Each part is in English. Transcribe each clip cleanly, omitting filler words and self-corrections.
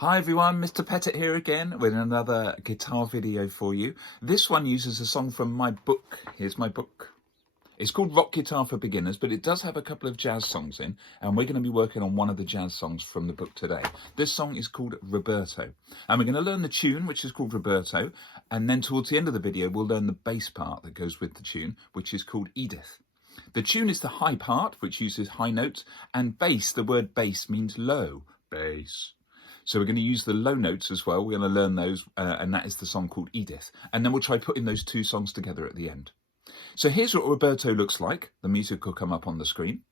Hi everyone, Mr. Pettit here again with another guitar video for you. This one uses a song from my book. Here's my book. It's called Rock Guitar for Beginners, but it does have a couple of jazz songs in, and we're going to be working on one of the jazz songs from the book today. This song is called Roberto, and we're going to learn the tune, which is called Roberto, and then towards the end of the video we'll learn the bass part that goes with the tune, which is called Edith. The tune is the high part, which uses high notes, and bass, the word bass means low, bass. So we're going to use the low notes as well. We're going to learn those, and that is the song called Edith. And then we'll try putting those two songs together at the end. So here's what Roberto looks like. The music will come up on the screen.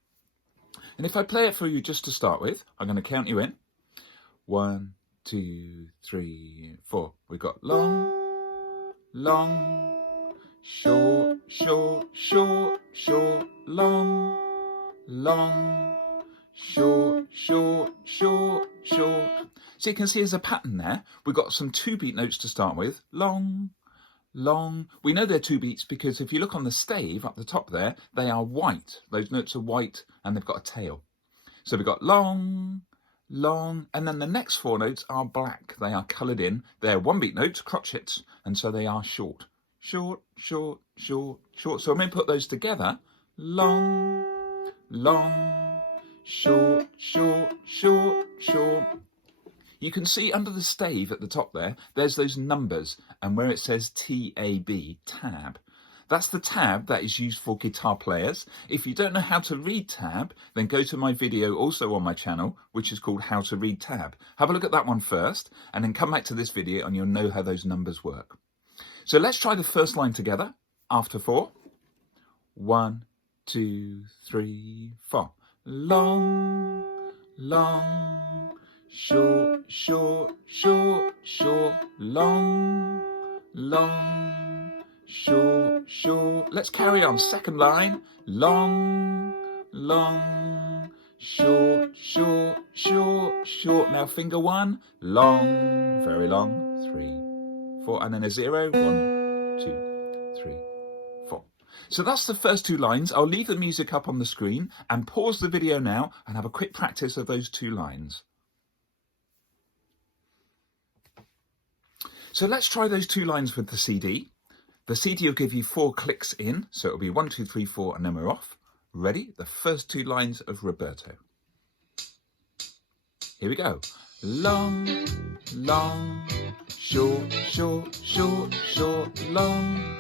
And if I play it for you just to start with, I'm going to count you in. 1, 2, 3, 4. We've got long, long, short, short, short, short, long, long, short, short, short, short. So you can see there's a pattern there. We've got some 2-beat notes to start with. Long, long. We know they're 2 beats because if you look on the stave up the top there, they are white. Those notes are white and they've got a tail. So we've got long, long, and then the next 4 notes are black. They are coloured in. They're 1-beat notes, crotchets, and so they are short. Short, short, short, short. So I'm going to put those together. Long, long, short, short, short, short. You can see under the stave at the top there, there's those numbers, and where it says T-A-B, tab. That's the tab that is used for guitar players. If you don't know how to read tab, then go to my video also on my channel, which is called How to Read Tab. Have a look at that one first, and then come back to this video and you'll know how those numbers work. So let's try the first line together, after 4. 1, 2, 3, 4. Long, long, short, short, short, short, long, long, short, short. Let's carry on. Second line. Long, long, short, short, short, short. Now finger 1. Long, very long. 3, 4, and then a 0. 1, 2, 3, 4. So that's the first 2 lines. I'll leave the music up on the screen and pause the video now and have a quick practice of those 2 lines. So let's try those 2 lines with the CD. The CD will give you 4 clicks in, so it'll be 1, 2, 3, 4, and then we're off. Ready? The first 2 lines of Roberto. Here we go. Long, long, short, short, short, short, long,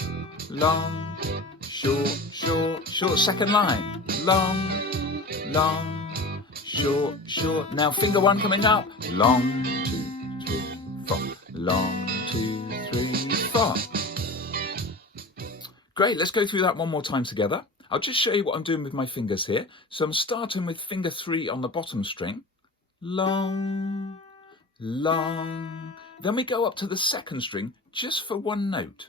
long, short, short, short. Second line. Long, long, short, short. Now finger 1 coming up. Long, 2, 3, 4. Long, 2, 3, 4. Great, let's go through that one more time together. I'll just show you what I'm doing with my fingers here. So I'm starting with finger 3 on the bottom string. Long, long. Then we go up to the second string just for 1 note.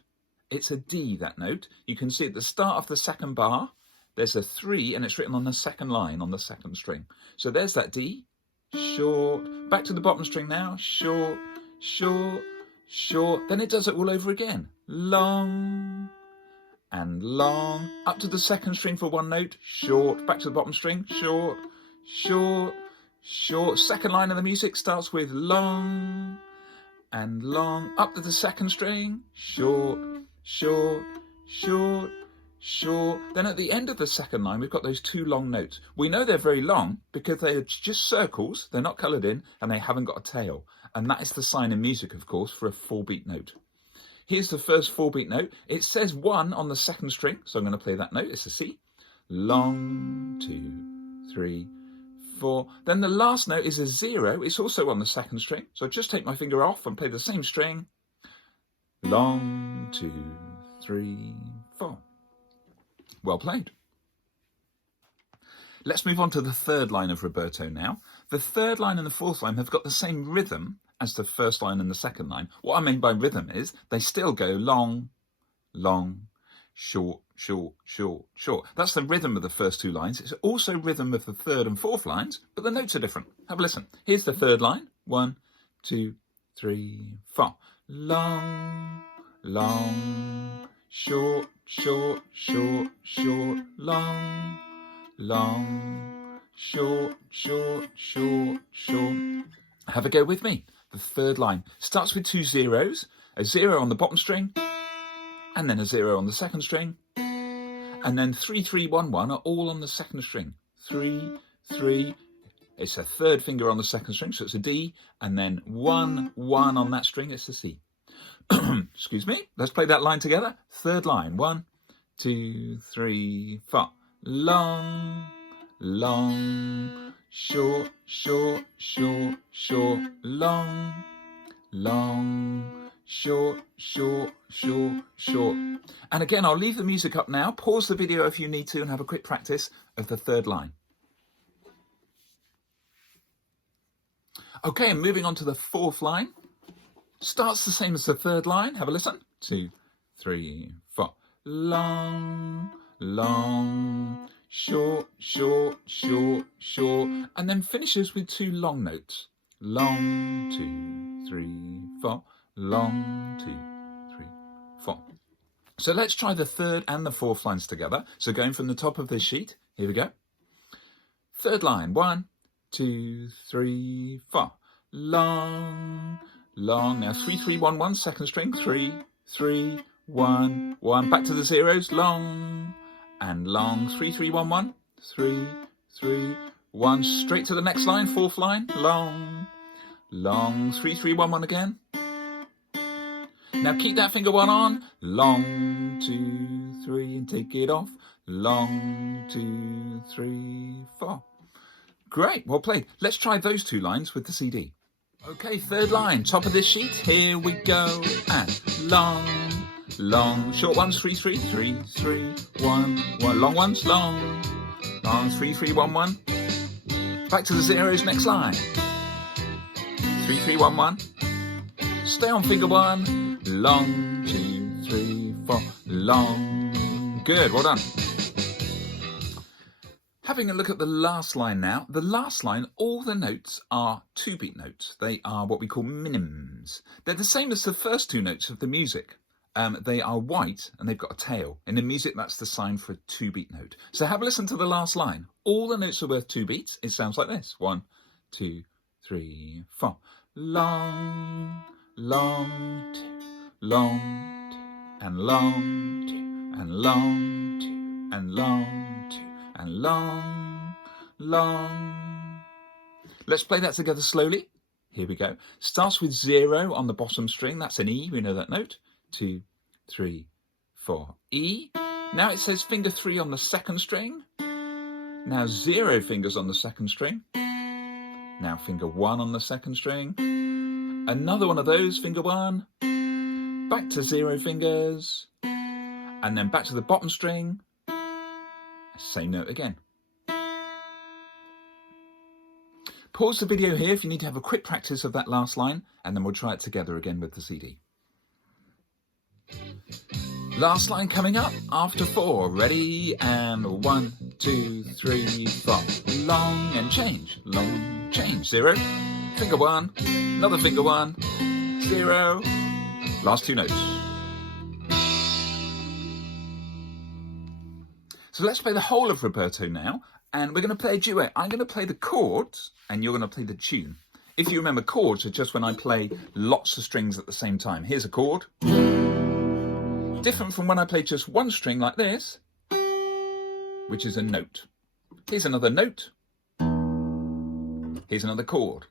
It's a D, that note. You can see at the start of the second bar, there's a 3 and it's written on the second line on the second string. So there's that D, short. Back to the bottom string now, short, short, short. Then it does it all over again. Long and long. Up to the second string for 1 note, short. Back to the bottom string, short, short, short. Second line of the music starts with long and long. Up to the second string, short, short, short, short. Then at the end of the second line, we've got those 2 long notes. We know they're very long because they're just circles. They're not coloured in and they haven't got a tail. And that is the sign in music, of course, for a 4-beat note. Here's the first 4-beat note. It says 1 on the second string, so I'm going to play that note. It's a C. Long, 2, 3, 4. Then the last note is a 0. It's also on the second string, so I just take my finger off and play the same string. Long, 2, 3, 4. Well played. Let's move on to the third line of Roberto now. The third line and the fourth line have got the same rhythm as the first line and the second line. What I mean by rhythm is they still go long, long, short, short, short, short. That's the rhythm of the first 2 lines. It's also rhythm of the third and fourth lines, but the notes are different. Have a listen. Here's the third line. 1, 2, 3, 4. Long, long, short, short, short, short, long, long, short, short, short, short. Have a go with me. the third line. Starts with 2 zeros, a 0 on the bottom string, and then a 0 on the second string, and then 3, 3, 1, 1 are all on the second string. 3, 3, it's a third finger on the second string, so it's a D, and then 1, 1 on that string, it's a C. Excuse me, let's play that line together. Third line, 1, 2, 3, 4. Long, long, short, short, short, short, long, long, short, short, short, short. And again, I'll leave the music up now. Pause the video if you need to and have a quick practice of the third line. Okay, and moving on to the fourth line. Starts the same as the third line. Have a listen. 2, 3, 4. Long, long, short, short, short, short. And then finishes with 2 long notes. Long, 2, 3, 4. Long, 2, 3, 4. So let's try the third and the fourth lines together. So going from the top of this sheet, here we go. Third line, 1, 2, 3, 4. Long, long. Now 3, 3, 1, 1, second string. 3, 3, 1, 1. Back to the zeros. Long and long. 3, 3, 1, 1. 3, 3, 1. Straight to the next line, fourth line. Long, long. 3, 3, 1, 1 again. Now keep that finger 1 on. Long, 2, 3, and take it off. Long, 2, 3, 4. Great, well played. Let's try those 2 lines with the CD. Okay, third line, top of this sheet. Here we go. And long, long, short ones, 3, 3, 3, 3, 1, 1. Long ones, long, long, 3, 3, 1, 1. Back to the zeros, next line. 3, 3, 1, 1. Stay on finger 1. Long, 2, 3, 4. Long. Good, well done. Having a look at the last line now. The last line, all the notes are 2-beat notes. They are what we call minims. They're the same as the first 2 notes of the music. They are white and they've got a tail. In the music, that's the sign for a 2-beat note. So have a listen to the last line. All the notes are worth 2 beats. It sounds like this. 1, 2, 3, 4. Long, long, 2, long, 2, and long, 2, and long, 2, and long, 2. And long, long. Let's play that together slowly. Here we go. Starts with 0 on the bottom string. That's an E. We know that note. 2, 3, 4. E. Now it says finger 3 on the second string. Now 0 fingers on the second string. Now finger 1 on the second string. Another one of those, finger 1. Back to 0 fingers. And then back to the bottom string. Same note again. Pause the video here if you need to have a quick practice of that last line, and then we'll try it together again with the CD. Last line coming up after 4. Ready? And 1, 2, 3, 4. Long and change. Long, change. 0. Finger 1. Another finger 1. 0. Last 2 notes. So let's play the whole of Roberto now, and we're going to play a duet. I'm going to play the chords, and you're going to play the tune. If you remember, chords are just when I play lots of strings at the same time. Here's a chord. Different from when I play just one string like this, which is a note. Here's another note. Here's another chord.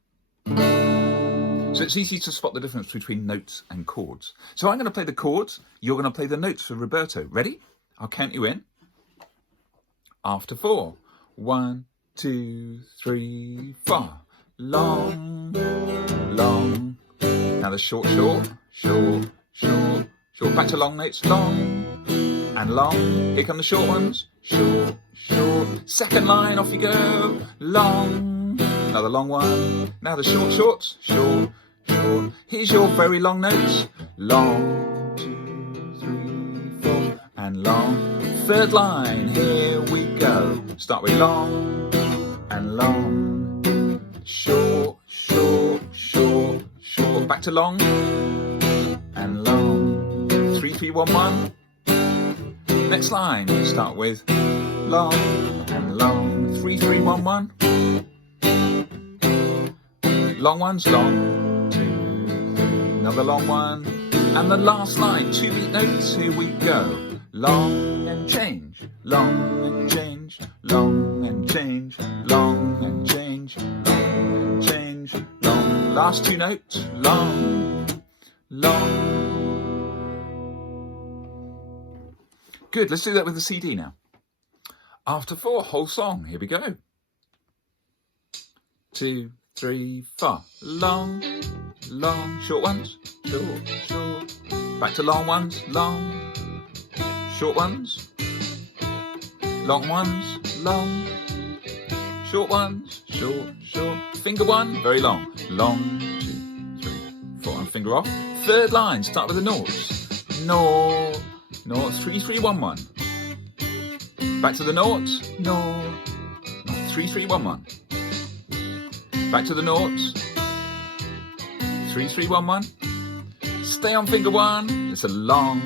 So it's easy to spot the difference between notes and chords. So I'm going to play the chords. You're going to play the notes for Roberto. Ready? I'll count you in. After 4. 1, 2, 3, 4. Long, long. Now the short, short, short, short, short. Back to long notes. Long and long. Here come the short ones. Short, short. Second line, off you go. Long. Another long one. Now the short, shorts. Short, short. Here's your very long notes. Long, 2, 3, 4. And long. Third line, here we go. Start with long and long. Short, short, short, short. Back to long and long. 3, 3, 1, 1. Next line, start with long and long. 3, 3, 1, 1. Long ones, long, 2, Another long one. And the last line, 2 beat notes, here we go. Long and change, long and change, long and change, long and change, long and change, long. Last 2 notes, long, long. Good, let's do that with the CD now. After 4, whole song, here we go. 2, 3, 4. Long, long, short ones, short, short. Back to long ones, long, short ones, long ones, long, short ones, short, short. Finger 1, very long. Long, 2, 3, 4, and finger off. Third line, start with the noughts. Nought, nought, 3, 3, 1, 1. Back to the noughts, nought, 3, 3, 1, 1. Back to the noughts, 3, 3, 1, 1. Stay on finger 1, it's a long,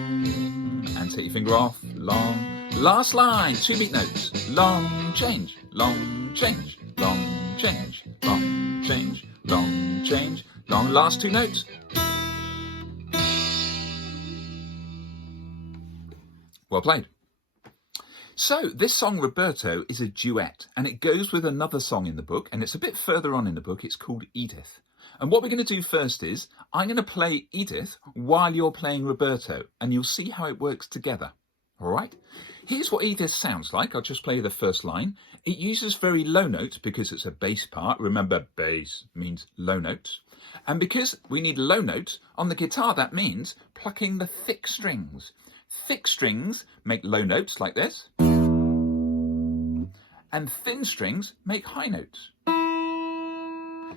and take your finger off, long. Last line, 2 beat notes, long, change, long, change, long, change, long, change, long, change, long. Last 2 notes. Well played. So this song, Roberto, is a duet, and it goes with another song in the book, and it's a bit further on in the book. It's called Edith. And what we're going to do first is, I'm going to play Edith while you're playing Roberto, and you'll see how it works together. All right? Here's what Edith sounds like. I'll just play the first line. It uses very low notes because it's a bass part. Remember, bass means low notes. And because we need low notes, on the guitar that means plucking the thick strings. Thick strings make low notes like this. And thin strings make high notes.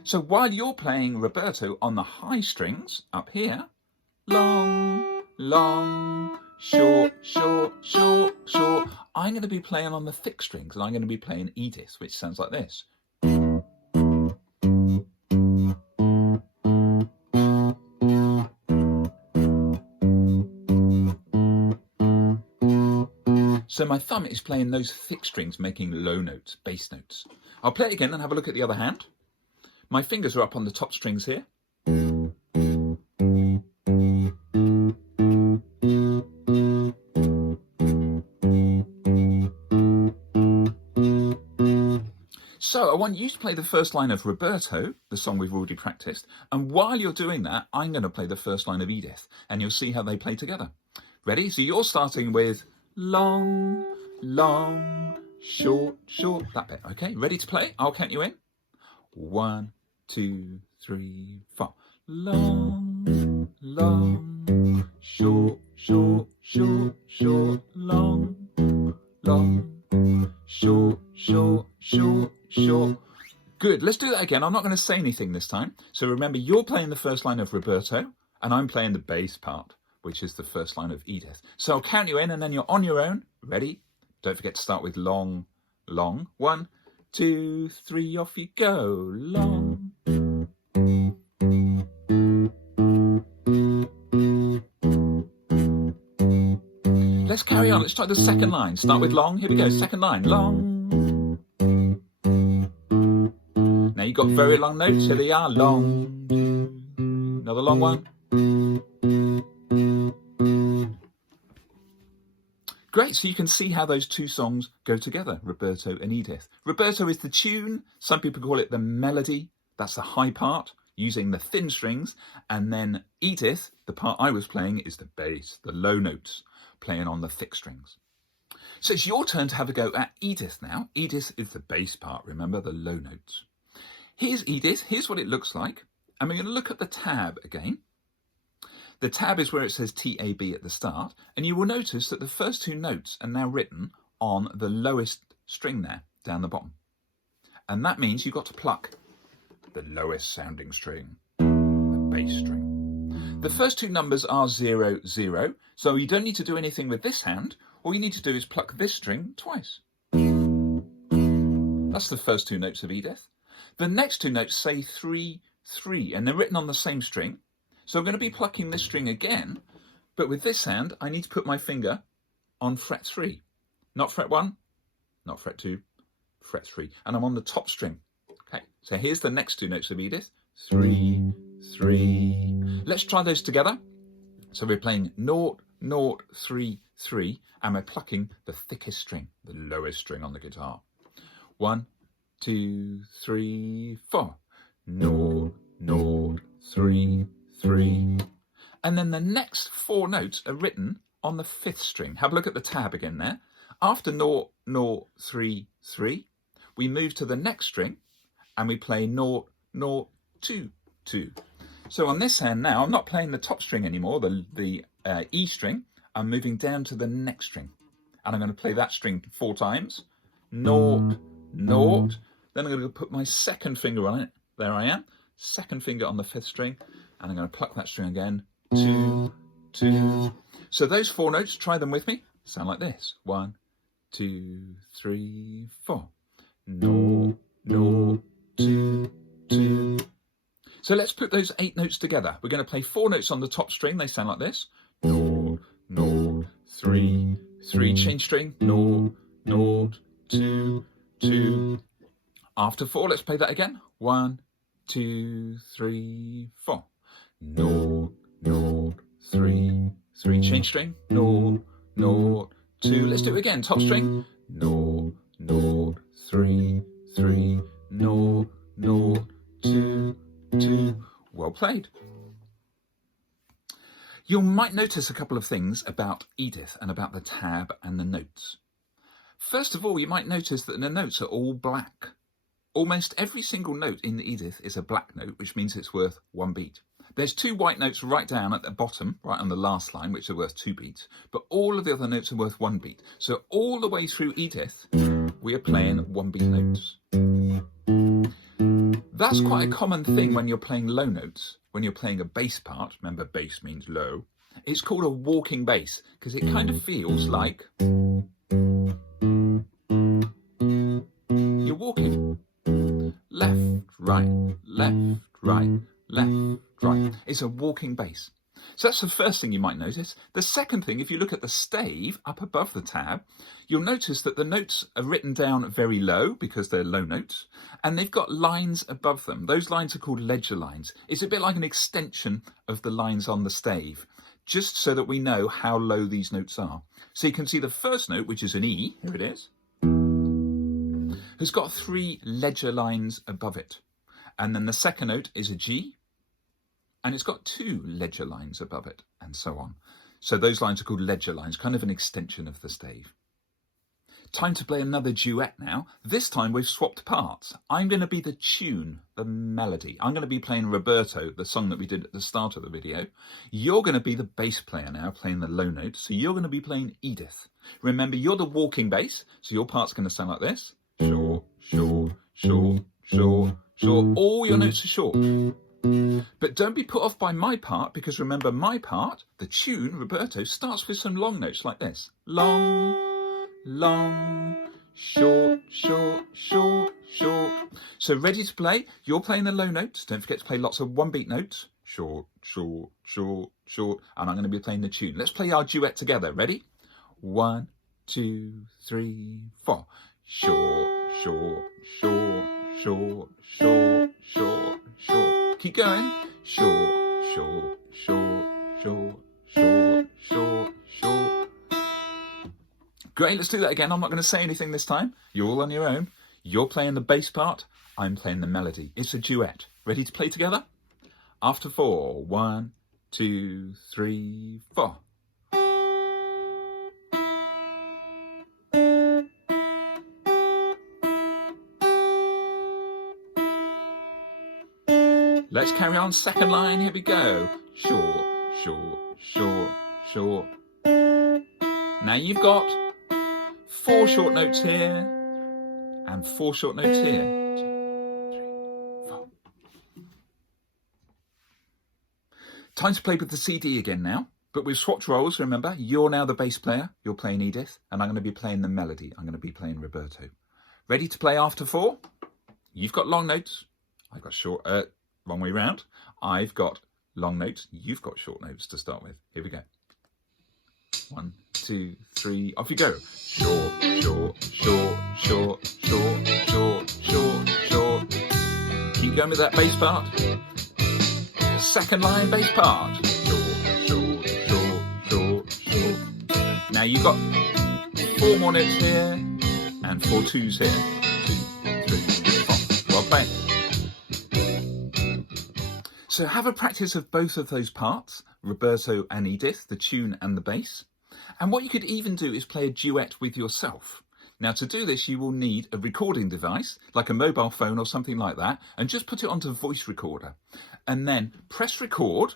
So while you're playing Roberto on the high strings up here, long, long, short, short, short, short, I'm going to be playing on the thick strings, and I'm going to be playing Edith, which sounds like this. So my thumb is playing those thick strings, making low notes, bass notes. I'll play it again and have a look at the other hand. My fingers are up on the top strings here. So I want you to play the first line of Roberto, the song we've already practiced. And while you're doing that, I'm going to play the first line of Edith, and you'll see how they play together. Ready? So you're starting with long, long, short, short, that bit. Okay, ready to play? I'll count you in. 1, 2, 3, 4. Long, long, short, short, short, short, long, long, short, short, short, short. Good, let's do that again. I'm not going to say anything this time. So remember, you're playing the first line of Roberto, and I'm playing the bass part, which is the first line of Edith. So I'll count you in, and then you're on your own. Ready? Don't forget to start with long, long. 1, 2, 3, off you go. Long. Let's carry on. Let's try the second line. Start with long. Here we go. Second line. Long. Now you've got very long notes. Here they are. Long. Another long one. Great, so you can see how those two songs go together, Roberto and Edith. Roberto is the tune, some people call it the melody, that's the high part, using the thin strings, and then Edith, the part I was playing, is the bass, the low notes, playing on the thick strings. So it's your turn to have a go at Edith now. Edith is the bass part, remember, the low notes. Here's Edith, here's what it looks like, and we're going to look at the tab again. The tab is where it says TAB at the start, and you will notice that the first 2 notes are now written on the lowest string there, down the bottom. And that means you've got to pluck the lowest sounding string, the bass string. The first 2 numbers are 0, 0, so you don't need to do anything with this hand. All you need to do is pluck this string twice. That's the first 2 notes of Edith. The next 2 notes say 3, 3, and they're written on the same string. So I'm going to be plucking this string again, but with this hand, I need to put my finger on fret 3. Not fret 1, not fret 2, fret 3. And I'm on the top string. Okay, so here's the next 2 notes of Edith. 3, 3, Let's try those together. So we're playing 0, 0, 3, 3, and we're plucking the thickest string, the lowest string on the guitar. 1, 2, 3, 4. 0, 0, 3, 3. And then the next 4 notes are written on the 5th string. Have a look at the tab again there. After 0, 0, 3, 3, we move to the next string and we play 0, 0, 2, 2. So on this hand now, I'm not playing the top string anymore, the E string. I'm moving down to the next string. And I'm going to play that string 4 times. 0, 0. Then I'm going to put my second finger on it. There I am. Second finger on the 5th string. And I'm going to pluck that string again. 2, 2. So those 4 notes, try them with me. Sound like this. 1, 2, 3, 4. 0, 0, 2, 2. So let's put those 8 notes together. We're going to play 4 notes on the top string. They sound like this. 0, 0, 3, 3. Change string. 0, 0, 2, 2. After 4, let's play that again. 1, 2, 3, 4. 0, 0, 3, 3. Change string. 0, 0, 2. Let's do it again. Top string. 0, 0, 3, 3. 0, 0, 2, 2. Well played. You might notice a couple of things about Edith and about the tab and the notes. First of all, you might notice that the notes are all black. Almost every single note in the Edith is a black note, which means it's worth 1 beat. There's 2 white notes right down at the bottom, right on the last line, which are worth 2 beats, but all of the other notes are worth 1 beat. So all the way through Edith, we are playing 1 beat notes. That's quite a common thing when you're playing low notes, when you're playing a bass part. Remember, bass means low. It's called a walking bass because it kind of feels like you're walking. Left, right, left, right, left, right. It's a walking bass. So that's the first thing you might notice. The second thing, if you look at the stave up above the tab, you'll notice that the notes are written down very low because they're low notes, and they've got lines above them. Those lines are called ledger lines. It's a bit like an extension of the lines on the stave, just so that we know how low these notes are. So you can see the first note, which is an E, here it is, has got 3 ledger lines above it. And then the second note is a G, and it's got 2 ledger lines above it, and so on. So those lines are called ledger lines, kind of an extension of the stave. Time to play another duet now. This time we've swapped parts. I'm going to be the tune, the melody. I'm going to be playing Roberto, the song that we did at the start of the video. You're going to be the bass player now, playing the low notes. So you're going to be playing Edith. Remember, you're the walking bass, so your part's going to sound like this. Short, short, short, short, short. All your notes are short. But don't be put off by my part, because remember, my part, the tune, Roberto, starts with some long notes like this. Long, long, short, short, short, short. So ready to play? You're playing the low notes. Don't forget to play lots of 1 beat notes. Short, short, short, short. And I'm going to be playing the tune. Let's play our duet together. Ready? 1, 2, 3, 4. Short, short, short, short, short, short, short. Keep going. Short, short, short, short, short, short, short. Great, let's do that again. I'm not going to say anything this time. You're all on your own. You're playing the bass part. I'm playing the melody. It's a duet. Ready to play together? After 4. 1, 2, 3, 4. Let's carry on. Second line, here we go. Short, short, short, short. Now you've got 4 short notes here and 4 short notes here. 2, 3, 4. Time to play with the CD again now, but we've swapped roles, remember. You're now the bass player, you're playing Edith, and I'm going to be playing the melody. I'm going to be playing Roberto. Ready to play after 4? You've got long notes. I've got short, wrong way round. I've got long notes. You've got short notes to start with. Here we go. 1, 2, 3, off you go. Short, short, short, short, short, short, short, short. Keep going with that bass part. second line bass part. Short, short, short, short, short. Now you've got 4 more notes here and 4 twos here. 2, 3, 4. Well played. So have a practice of both of those parts, Roberto and Edith, the tune and the bass. And what you could even do is play a duet with yourself. Now to do this, you will need a recording device, like a mobile phone or something like that, and just put it onto a voice recorder. And then press record,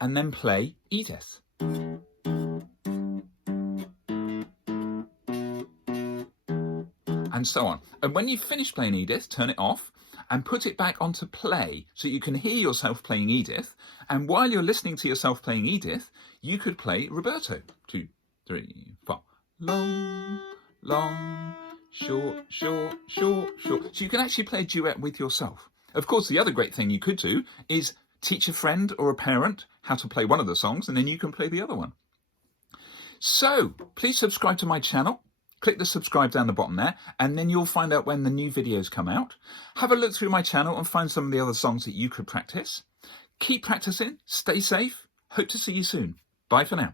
and then play Edith. And so on. And when you've finished playing Edith, turn it off and put it back onto play so you can hear yourself playing Edith. And while you're listening to yourself playing Edith, you could play Roberto. 2, 3, 4. Long, long, short, short, short, short. So you can actually play a duet with yourself. Of course, the other great thing you could do is teach a friend or a parent how to play one of the songs, and then you can play the other one. So please subscribe to my channel. Click the subscribe down the bottom there, and then you'll find out when the new videos come out. Have a look through my channel and find some of the other songs that you could practice. Keep practicing, stay safe. Hope to see you soon. Bye for now.